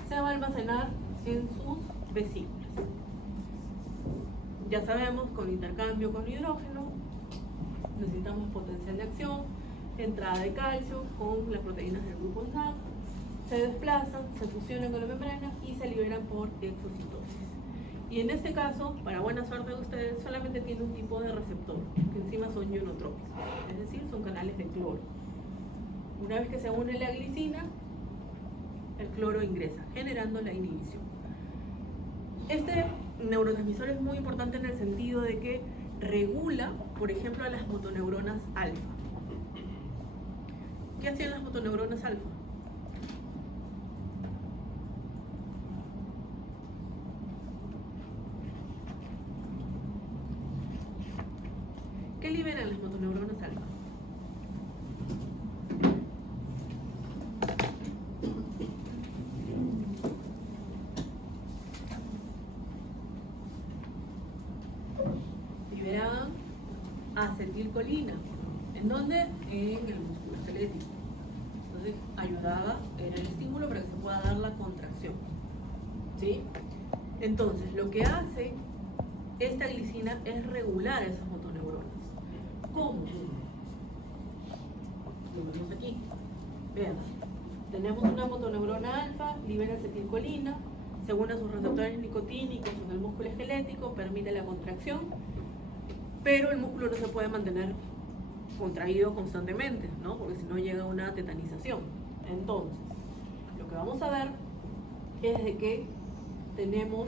se va a almacenar en sus vesículas. Ya sabemos, con intercambio con hidrógeno, necesitamos potencial de acción, entrada de calcio con las proteínas del grupo SNAP, se desplazan, se fusionan con la membrana y se liberan por exocitosis. Y en este caso, para buena suerte de ustedes, solamente tiene un tipo de receptor, que encima son ionotrópicos, es decir, son canales de cloro. Una vez que se une la glicina, el cloro ingresa, generando la inhibición. Este neurotransmisor es muy importante en el sentido de que regula, por ejemplo, a las motoneuronas alfa. ¿Qué hacían las motoneuronas alfa? ¿Qué liberan las motoneuronas alfa? Liberaban acetilcolina. ¿En dónde? En el músculo esquelético. Entonces ayudaba, era el estímulo para que se pueda dar la contracción. ¿Sí? Entonces, lo que hace esta glicina es regular a esas motoneuronas. ¿Cómo? Lo vemos aquí. Vean, tenemos una motoneurona alfa, libera acetilcolina, se une a sus receptores nicotínicos en el músculo esquelético, permite la contracción, pero el músculo no se puede mantener contraído constantemente, ¿no? Porque si no llega a una tetanización. Entonces, lo que vamos a ver es de que tenemos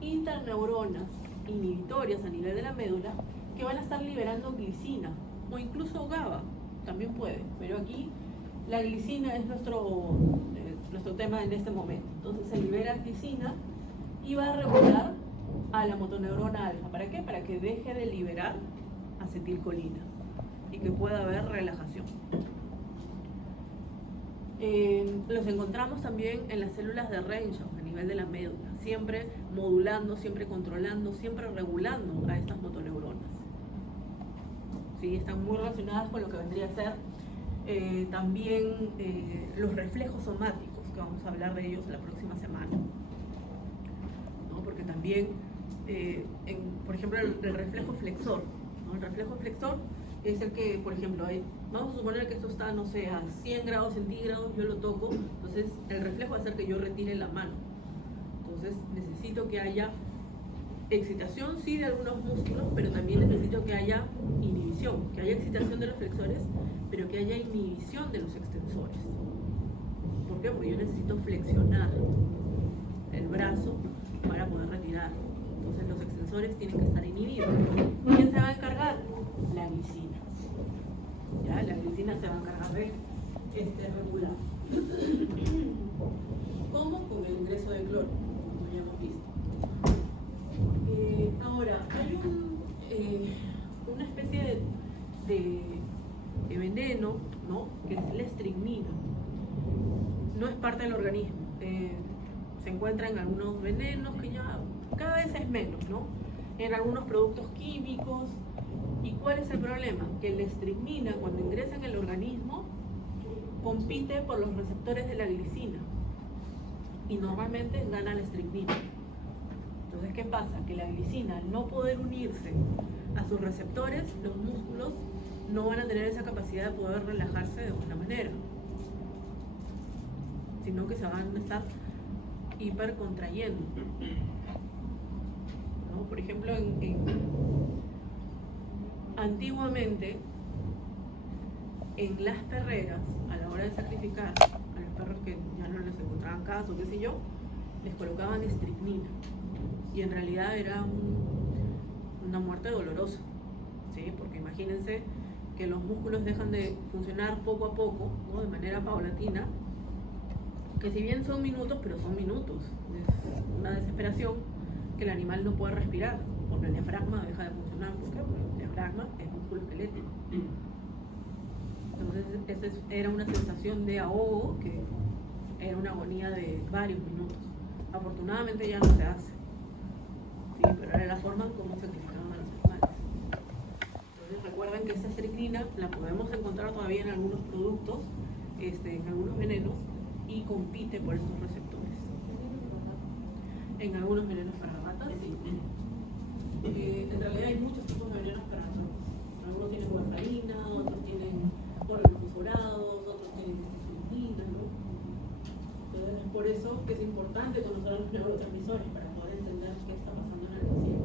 interneuronas inhibitorias a nivel de la médula que van a estar liberando glicina o incluso GABA, también puede, pero aquí la glicina es nuestro tema en este momento. Entonces se libera glicina y va a regular a la motoneurona alfa. ¿Para qué? Para que deje de liberar acetilcolina y que pueda haber relajación. Los encontramos también en las células de Renshaw a nivel de la médula, siempre modulando, siempre controlando, siempre regulando a estas motoneuronas. ¿Sí? Están muy relacionadas con lo que vendría a ser también los reflejos somáticos, que vamos a hablar de ellos la próxima semana, ¿no? Porque también, por ejemplo, el reflejo flexor, ¿no? El reflejo flexor es el que, por ejemplo, vamos a suponer que esto está, no sé, a 100 grados centígrados, yo lo toco, entonces el reflejo va a hacer que yo retire la mano. Entonces necesito que haya excitación, sí, de algunos músculos, pero también necesito que haya inhibición, que haya excitación de los flexores, pero que haya inhibición de los extensores. ¿Por qué? Porque yo necesito flexionar el brazo para poder retirar. Entonces los extensores tienen que estar inhibidos. ¿Quién se va a encargar? La glicina. ¿Ya? La glicina se va a encargar de regular. ¿Cómo? Con el ingreso de cloro, como ya hemos visto. Ahora, hay una especie de veneno, ¿no? Que es la estricnina. No es parte del organismo. Se encuentra en algunos venenos que ya cada vez es menos, ¿no? En algunos productos químicos. ¿Y cuál es el problema? Que la estricnina, cuando ingresa en el organismo, compite por los receptores de la glicina y normalmente gana la estricnina. Entonces, ¿qué pasa? Que la glicina, al no poder unirse a sus receptores, los músculos no van a tener esa capacidad de poder relajarse de buena manera, sino que se van a estar hipercontrayendo, ¿no? Por ejemplo, antiguamente, en las perreras, a la hora de sacrificar a los perros que ya no les encontraban caso, qué sé yo, les colocaban estricnina. Y en realidad era una muerte dolorosa, ¿sí? Porque imagínense que los músculos dejan de funcionar poco a poco, ¿no? De manera paulatina, que si bien son minutos, pero son minutos. Es una desesperación que el animal no puede respirar, porque el diafragma deja de funcionar. ¿Por qué? Porque el diafragma es músculo esquelético. Entonces, esa era una sensación de ahogo que era una agonía de varios minutos. Afortunadamente ya no se hace, ¿sí? Pero era la forma como sacrificaban a los animales. Entonces recuerden que esta estricnina la podemos encontrar todavía en algunos productos en algunos venenos y compite por estos receptores. En algunos venenos para ratas, sí. En realidad hay muchos tipos de venenos para ratas. Algunos tienen warfarina, otros tienen órganos fosforados, otros tienen insulina, ¿no? Entonces, por eso que es importante conocer los neurotransmisores para poder entender qué está pasando en el paciente.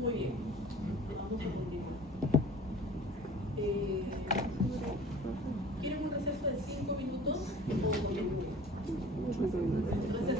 Muy bien, vamos a continuar. ¿Quieren un receso de 5 minutos o continúo? Receso